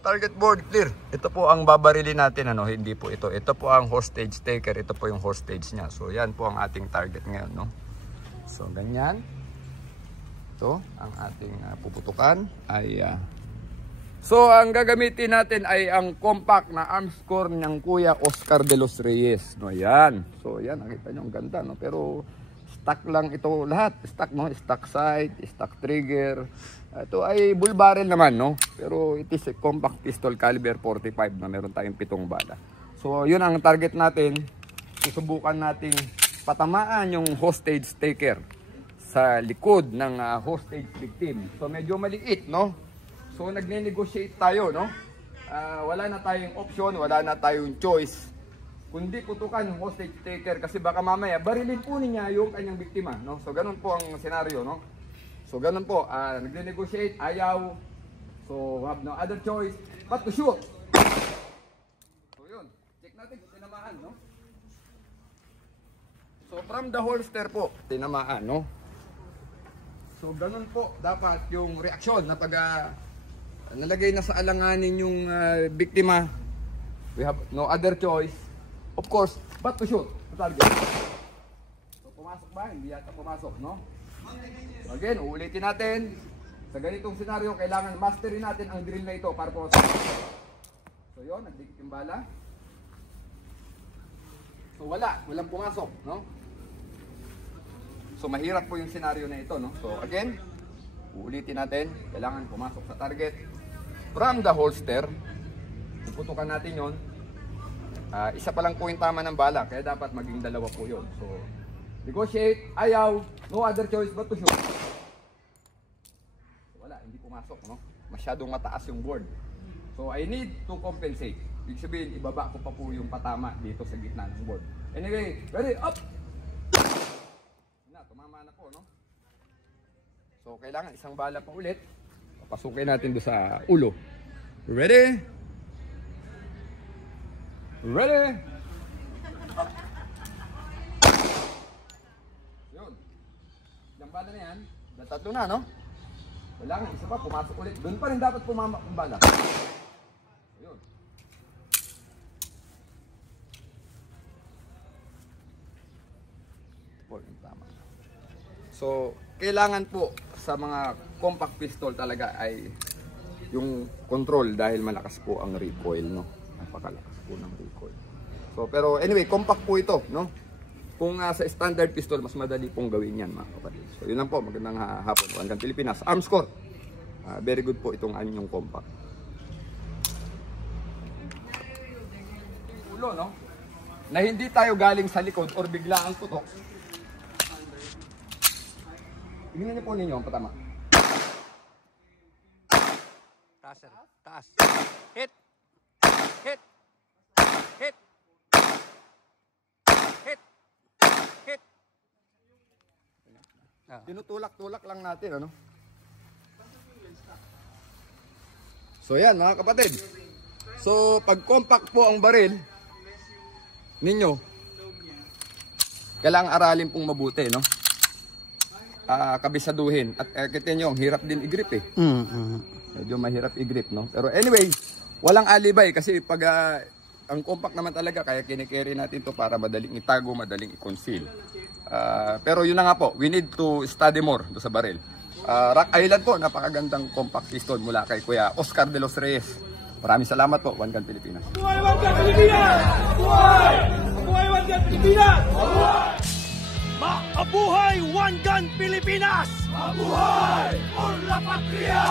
target board clear. Ito po ang babarilin natin, ano, hindi po ito. Ito po ang hostage taker, ito po yung hostage niya. So yan po ang ating target ngayon, no. So ganyan. Ito ang ating puputukan ay so ang gagamitin natin ay ang compact na Armscor ng Kuya Oscar de los Reyes, no. Yan. So yan, nakita niyo ang ganda, no. Pero stock lang ito lahat, stock, no, stock sight, stock trigger. Ito ay bull barrel naman, no, pero it is a compact pistol caliber 45 na meron tayong 7 bala. So yun ang target natin. Susubukan nating patamaan yung hostage taker sa likod ng hostage victim. So medyo maliit, no. So nagne-negotiate tayo, no. Wala na tayong option, wala na tayong choice kundi putukan yung hostage taker kasi baka mamaya barilin po niya yung kanyang biktima, no. So ganun po ang senaryo, no. So ganun po, nagle-negotiate, ayaw. So have no other choice but to shoot. So yun, check natin kung tinamaan, no. So from the holster po, tinamaan, no. So ganun po dapat yung reaksyon na pag nalagay na sa alanganin yung biktima. We have no other choice, of course, but to shoot the target. So pumasok ba? Hindi yata pumasok, no? Again, uulitin natin. Sa ganitong senaryo, kailangan masterin natin ang drill na ito para po sa... So yun, nagdikit yung bala. So walang pumasok, no? So mahirap po yung senaryo na ito, no? So again, uulitin natin. Kailangan pumasok sa target from the holster. Puputukan natin yon. Isa pa lang po yung tama ng bala, kaya dapat maging dalawa po yun. So negotiate, ayaw, no other choice but to shoot. So, wala, hindi pumasok, no? Masyadong mataas yung board. So I need to compensate. Ibig sabihin, ibaba ko pa po yung patama dito sa gitna ng board. Anyway, ready, up! Na, tumama na po, no? So kailangan isang bala pa ulit. Papasukin natin doon sa ulo. Ready? Ready? Yun. Ilang bala na yan? Tatlo na, no? Kailangan isa pa, pumasok ulit. Doon pa rin dapat pumama ang bala. Yun. Tama. So, kailangan po sa mga compact pistol talaga ay yung control dahil malakas po ang recoil, no? Napakalakas po ng recoil. So, pero anyway, compact po ito, no? Kung sa standard pistol, mas madali pong gawin yan, mga kapatid. So, yun lang po. Magandang hapon. One Gun Pilipinas. Armscor. Very good po itong anyong compact. Ulo, no? Na hindi tayo galing sa likod or bigla ang tutok. Tingnan niyo po ninyo ang patama. Taas, sir. Taas. Hit! Hit! Hit! Hit! Hit! Tinutulak-tulak lang natin, ano? So yan, mga kapatid. So pag compact po ang baril ninyo, kailangan aralin pong mabuti, no? Kabisaduhin. At kita nyo, hirap din i-grip eh. Medyo mahirap i-grip, no? Pero anyway, walang alibay kasi pag ang compact naman talaga, kaya kinikerry natin to para madaling itago, madaling i-conceal. Pero yun na nga po, we need to study more do sa baril. Rock Island po, napakagandang compact pistol mula kay Kuya Oscar de los Reyes. Maraming salamat po, One Gun Pilipinas. Buhay One Gun Pilipinas! Buhay! Buhay One Gun Pilipinas! Buhay! Mabuhay One Gun Pilipinas! Mabuhay! Por la Patria!